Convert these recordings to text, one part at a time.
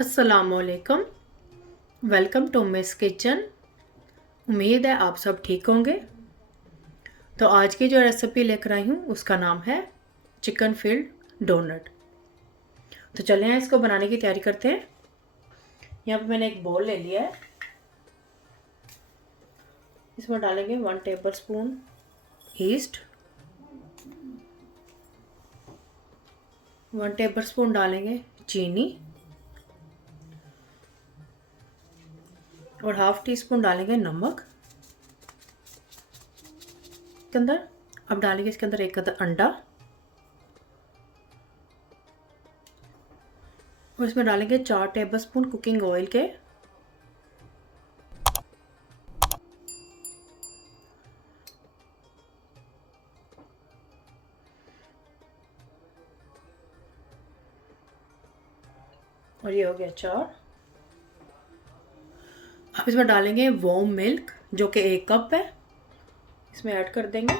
अस्सलामुअलैकुम। Welcome to Miss Kitchen. उम्मीद है आप सब ठीक होंगे। तो आज की जो रेसिपी लेकर आई हूँ उसका नाम है चिकन फील्ड डोनट। तो चलें हैं इसको बनाने की तैयारी करते हैं। यहाँ पे मैंने एक बोल ले लिया है। इसमें डालेंगे 1 टेबलस्पून ईस्ट, 1 टेबलस्पून डालेंगे चीनी और हाफ टी स्पून डालेंगे नमक के अंदर। अब डालेंगे इसके अंदर एक अंडा और इसमें डालेंगे 4 टेबलस्पून कुकिंग ऑयल के। और ये हो गया 4। अब इसमें डालेंगे वार्म मिल्क जो कि 1 कप है, इसमें ऐड कर देंगे।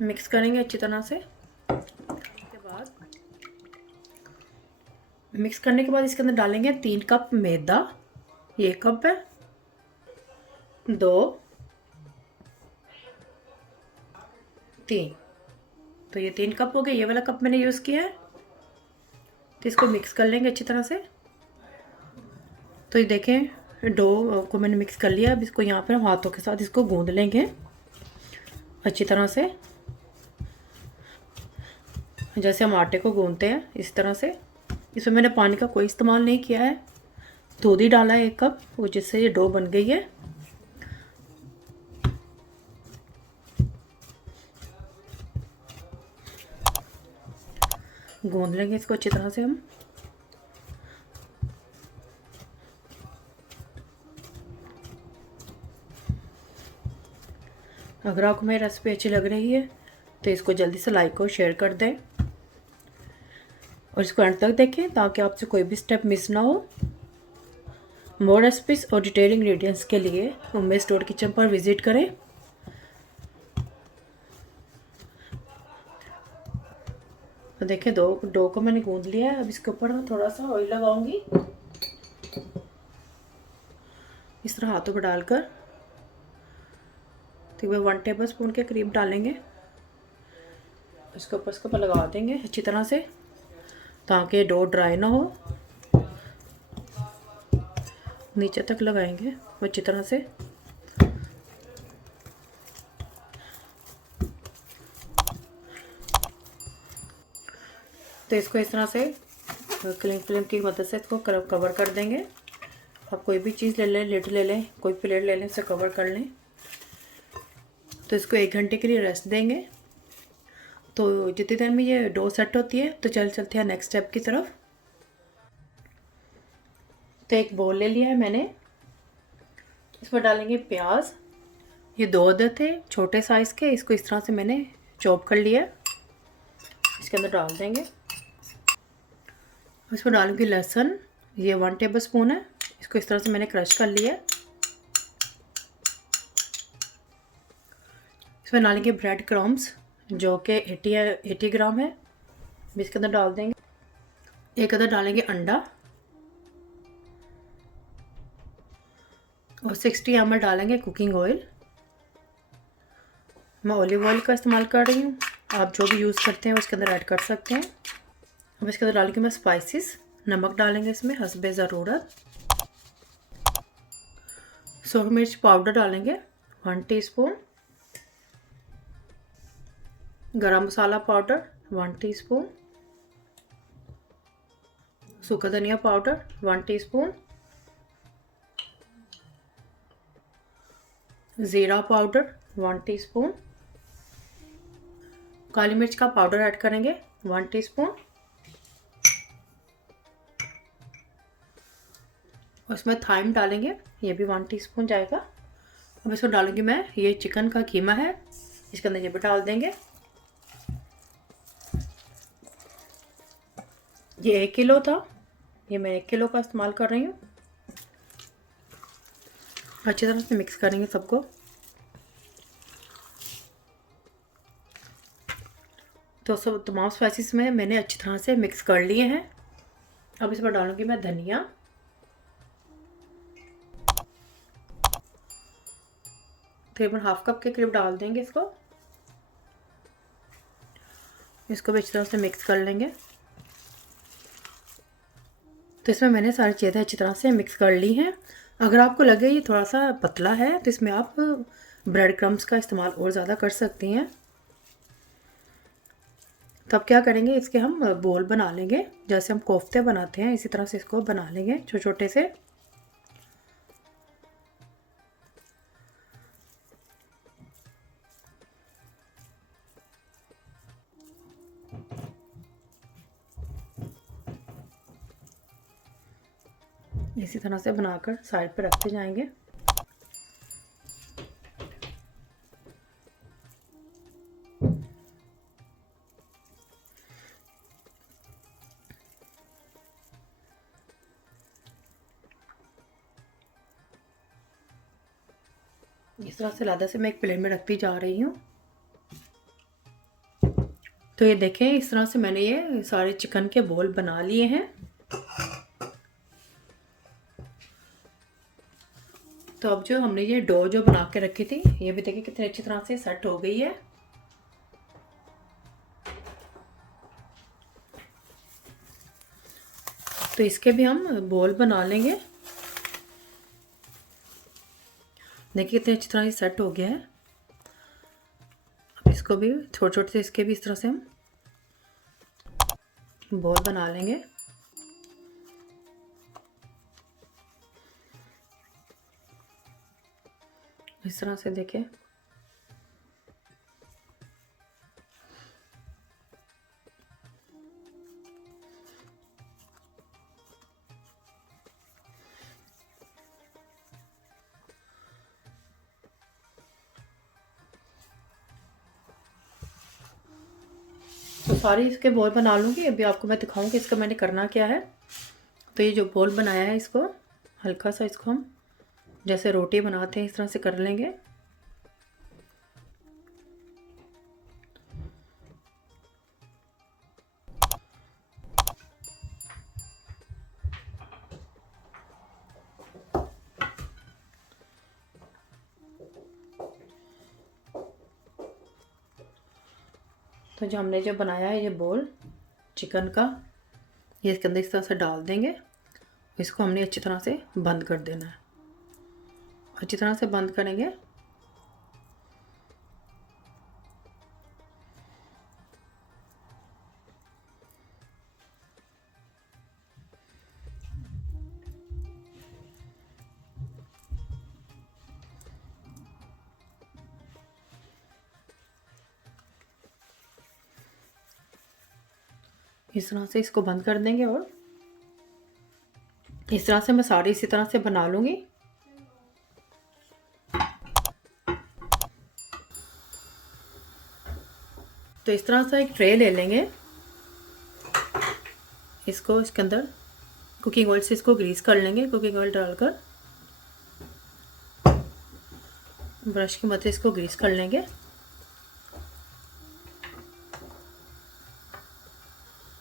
मिक्स करेंगे अच्छी तरह से। मिक्स करने के बाद इसके अंदर डालेंगे 3 कप मैदा। ये 1 कप है, 2, 3। तो ये 3 कप हो गए। ये वाला कप मैंने यूज़ किया है। तो इसको मिक्स कर लेंगे अच्छी तरह से। तो ये देखें डो को मैंने मिक्स कर लिया। अब इसको यहाँ पर हाथों के साथ इसको गूंद लेंगे अच्छी तरह से, जैसे हम आटे को गूंदते हैं इस तरह से। इसमें मैंने पानी का कोई इस्तेमाल नहीं किया है। दूध ही डाला है 1 कप, वो जिससे ये डो बन गई है। गूंद लेंगे इसको अच्छी तरह से हम। अगर आपको मेरी रेसिपी अच्छी लग रही है तो इसको जल्दी से लाइक और शेयर कर दें और इसको एंड तक देखें ताकि आपसे कोई भी स्टेप मिस ना हो। मोर रेसिपीज़ और डिटेल इंग्रेडिएंट्स के लिए उम्मे स्टोर किचन पर विज़िट करें। तो देखें डो को मैंने गूंद लिया है। अब इसके ऊपर मैं थोड़ा सा ऑयल लगाऊंगी इस तरह हाथों पर डालकर। तो वह 1 टेबलस्पून के करीब डालेंगे। इसके ऊपर लगा देंगे अच्छी तरह से ताकि डो ड्राई ना हो। नीचे तक लगाएंगे अच्छी तरह से। तो इसको इस तरह से क्लिंग फिल्म की मदद से इसको कवर कर देंगे। आप कोई भी चीज़ ले लें, लिड ले लें, कोई प्लेट ले लें, इसे कवर कर लें। तो इसको 1 घंटे के लिए रेस्ट देंगे। तो जितनी देर में ये डो सेट होती है तो चलते हैं नेक्स्ट स्टेप की तरफ। तो एक बोल ले लिया है मैंने। इसमें डालेंगे प्याज। ये 2 अदद थे छोटे साइज़ के। इसको इस तरह से मैंने चॉप कर लिया। इसके अंदर डाल देंगे। इसमें डालूंगी लहसुन। ये 1 टेबलस्पून है। इसको इस तरह से मैंने क्रश कर लिया। इसमें डालेंगे ब्रेड क्रम्स जो कि 80 ग्राम है। इसके अंदर डाल देंगे। 1 अदद डालेंगे अंडा और 60 ml डालेंगे कुकिंग ऑयल। मैं ऑलिव ऑयल का इस्तेमाल कर रही हूँ, आप जो भी यूज़ करते हैं उसके अंदर ऐड कर सकते हैं। अब इसके अंदर डालेंगे मैं स्पाइसेस। नमक डालेंगे इसमें हस्बे ज़रूरत। सूखी मिर्च पाउडर डालेंगे 1 टीस्पून। गरम मसाला पाउडर 1 टीस्पून। सूखा धनिया पाउडर 1 टीस्पून। ज़ीरा पाउडर 1 टीस्पून। काली मिर्च का पाउडर ऐड करेंगे 1 टीस्पून। और इसमें थाइम डालेंगे, ये भी 1 टीस्पून जाएगा। अब इसमें डालूंगी मैं ये चिकन का कीमा है, इसके अंदर ये भी डाल देंगे। ये 1 किलो था, ये मैं 1 किलो का इस्तेमाल कर रही हूँ। अच्छी तरह से मिक्स करेंगे सबको। तो सब तमाम स्पाइसेस में मैंने अच्छी तरह से मिक्स कर लिए हैं। अब इसमें डालूंगी मैं धनिया, तकरीबन हाफ कप के करीब डाल देंगे इसको भी अच्छी तरह से मिक्स कर लेंगे। तो इसमें मैंने सारी चीज़ें अच्छी तरह से मिक्स कर ली हैं। अगर आपको लगे ये थोड़ा सा पतला है तो इसमें आप ब्रेड क्रम्स का इस्तेमाल और ज़्यादा कर सकती हैं। तो अब क्या करेंगे, इसके हम बोल बना लेंगे, जैसे हम कोफ्ते बनाते हैं इसी तरह से इसको बना लेंगे छोटे छोटे से। इसी तरह से बनाकर साइड पर रखते जाएंगे। इस तरह से लादा से मैं एक प्लेट में रखती जा रही हूँ। तो ये देखें, इस तरह से मैंने ये सारे चिकन के बोल बना लिए हैं। तो अब जो हमने ये डो जो बना के रखी थी, ये भी देखिए कितनी अच्छी तरह से सेट हो गई है। तो इसके भी हम बोल बना लेंगे। देखिए कितनी अच्छी तरह से सेट हो गया है। अब इसको भी छोटे छोटे से इसके भी इस तरह से हम बॉल बना लेंगे। इस तरह से देखें। तो सारी इसके बॉल बना लूँगी। अभी आपको मैं दिखाऊंगी इसका मैंने करना क्या है। तो ये जो बॉल बनाया है इसको हल्का सा इसको हम जैसे रोटी बनाते हैं इस तरह से कर लेंगे। तो जो हमने जो बनाया है ये बोल चिकन का, ये इसके अंदर इस तरह से डाल देंगे। इसको हमने अच्छी तरह से बंद कर देना है। अच्छी तरह से बंद करेंगे। इस तरह से इसको बंद कर देंगे और इस तरह से मैं सारी इसी तरह से बना लूँगी। तो इस तरह से एक ट्रे ले लेंगे। इसको इसके अंदर कुकिंग ऑयल से इसको ग्रीस कर लेंगे। कुकिंग ऑयल डालकर ब्रश की मदद से इसको ग्रीस कर लेंगे।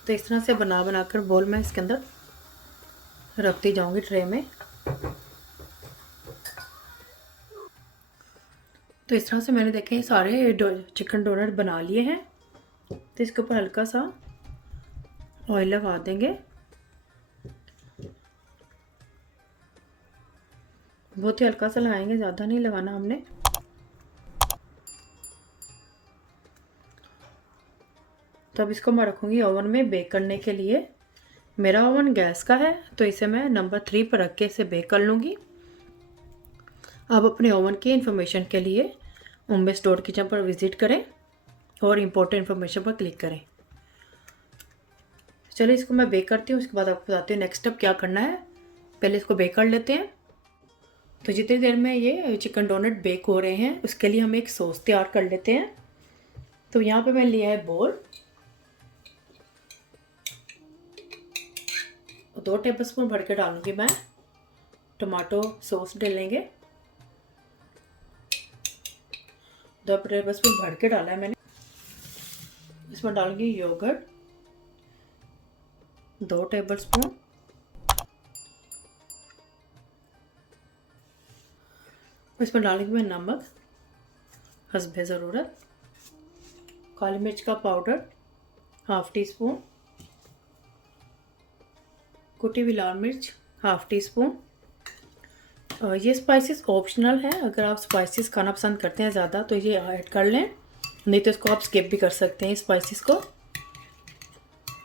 तो इस तरह से बना बनाकर बोल मैं इसके अंदर रखती जाऊंगी ट्रे में। तो इस तरह से मैंने देखे सारे चिकन डोनट बना लिए हैं। तो इसके ऊपर हल्का सा ऑयल लगा देंगे। बहुत ही हल्का सा लगाएंगे, ज़्यादा नहीं लगाना हमने। तो अब इसको मैं रखूँगी ओवन में बेक करने के लिए। मेरा ओवन गैस का है तो इसे मैं नंबर 3 पर रख के इसे बेक कर लूँगी। आप अपने ओवन की इन्फॉर्मेशन के लिए उम्मेश डॉट किचन पर विज़िट करें और इम्पोर्टेंट इन्फॉर्मेशन पर क्लिक करें। चलिए इसको मैं बेक करती हूँ, उसके बाद आपको बताती हूँ नेक्स्ट स्टेप क्या करना है। पहले इसको बेक कर लेते हैं। तो जितनी देर में ये चिकन डोनट बेक हो रहे हैं उसके लिए हम एक सॉस तैयार कर लेते हैं। तो यहाँ पे मैंने लिया है बोल, 2 टेबलस्पून भर के डालूंगी मैं। टमाटो सॉस डालेंगे, 2 टेबलस्पून भर के डाला है मैंने। इसमें डालेंगे योगर्ट 2 टेबलस्पून, इसमें डालेंगे मैं नमक हस्बे ज़रूरत, काली मिर्च का पाउडर 1/2 टीस्पून, कुटी हुई लाल मिर्च 1/2 टीस्पून। ये स्पाइसेस ऑप्शनल है, अगर आप स्पाइसेस खाना पसंद करते हैं ज़्यादा तो ये ऐड कर लें, नहीं तो इसको आप स्किप भी कर सकते हैं स्पाइसेस को।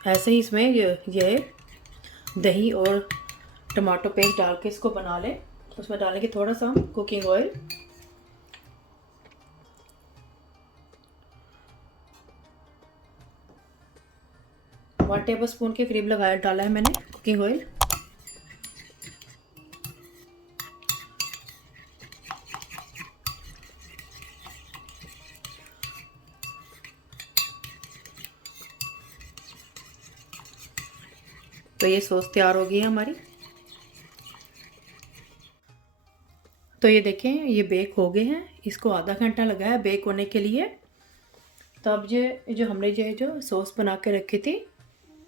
ऐसे ही इसमें ये दही और टमाटो पेस्ट डाल के इसको बना लें। उसमें डालेंगे थोड़ा सा cooking oil, one table spoon के करीब डाला है मैंने कुकिंग ऑयल। तो ये सॉस तैयार हो गई है हमारी। तो ये देखें ये बेक हो गए हैं, इसको आधा घंटा लगा है बेक होने के लिए। तो अब ये जो हमने ये जो सॉस बना के रखी थी,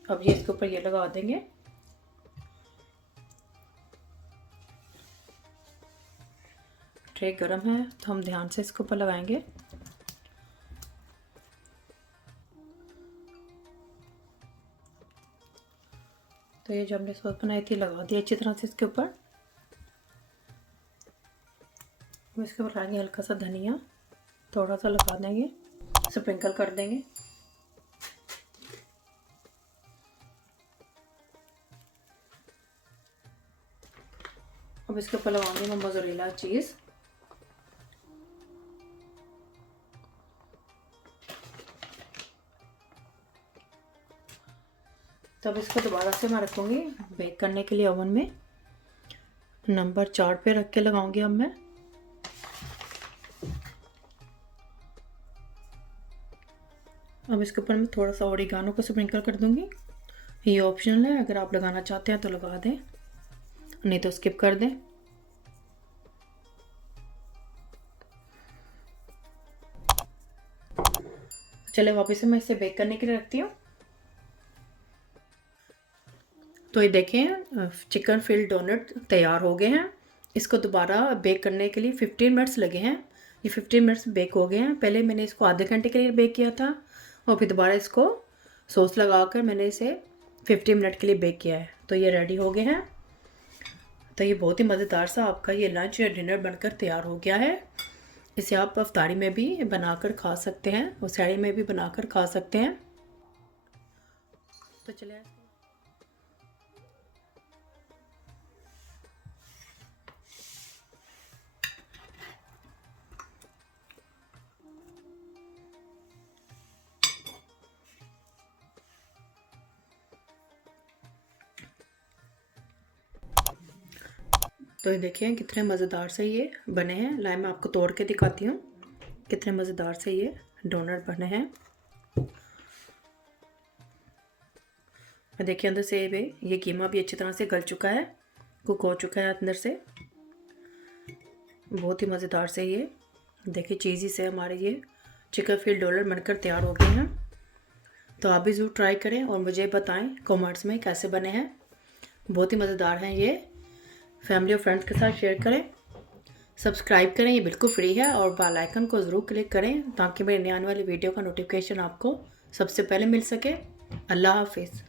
अब ये इसके ऊपर ये लगा देंगे। ट्रे गरम है तो हम ध्यान से इसके ऊपर लगाएंगे। तो ये जो हमने सॉस बनाई थी लगा दी अच्छी तरह से इसके ऊपर। हम इसके ऊपर लगाएंगे हल्का सा धनिया, थोड़ा सा लगा देंगे, स्प्रिंकल कर देंगे। अब इसके ऊपर लगाएंगे मैं मोज़रेला चीज़। तब इसको दोबारा से मैं रखूँगी बेक करने के लिए ओवन में, नंबर 4 पे रख के लगाऊंगी अब मैं। अब इसके ऊपर मैं थोड़ा सा ओरिगानो को स्प्रिंकल कर दूंगी। ये ऑप्शनल है, अगर आप लगाना चाहते हैं तो लगा दें, नहीं तो स्किप कर दें। चले वापस से मैं इसे बेक करने के लिए रखती हूँ। तो ये देखें चिकन फिल्ड डोनट तैयार हो गए हैं। इसको दोबारा बेक करने के लिए 15 मिनट्स लगे हैं। ये 15 मिनट्स बेक हो गए हैं। पहले मैंने इसको आधे घंटे के लिए बेक किया था और फिर दोबारा इसको सॉस लगाकर मैंने इसे 50 मिनट के लिए बेक किया है। तो ये रेडी हो गए हैं। तो ये बहुत ही मज़ेदार सा आपका ये लंच या डिनर बनकर तैयार हो गया है। इसे आप अफ्तारी में भी बनाकर खा सकते हैं और सहरी में भी बनाकर खा सकते हैं। तो चलिए तो ये देखिए कितने मज़ेदार से ये बने हैं। लाए मैं आपको तोड़ के दिखाती हूँ कितने मज़ेदार से ये डोनट बने हैं। देखिए अंदर से ये कीमा भी अच्छी तरह से गल चुका है, कुक हो चुका है अंदर से। बहुत ही मज़ेदार से ये देखिए चीज़ी से हमारे ये चिकन फिल्ड डोनट बनकर तैयार हो गए हैं। तो आप भी ज़रूर ट्राई करें और मुझे बताएं कमेंट्स में कैसे बने हैं। बहुत ही मज़ेदार हैं ये। फैमिली और फ्रेंड्स के साथ शेयर करें, सब्सक्राइब करें, ये बिल्कुल फ्री है, और बेल आइकन को ज़रूर क्लिक करें ताकि मेरे नए आने वाली वीडियो का नोटिफिकेशन आपको सबसे पहले मिल सके। अल्लाह हाफिज़।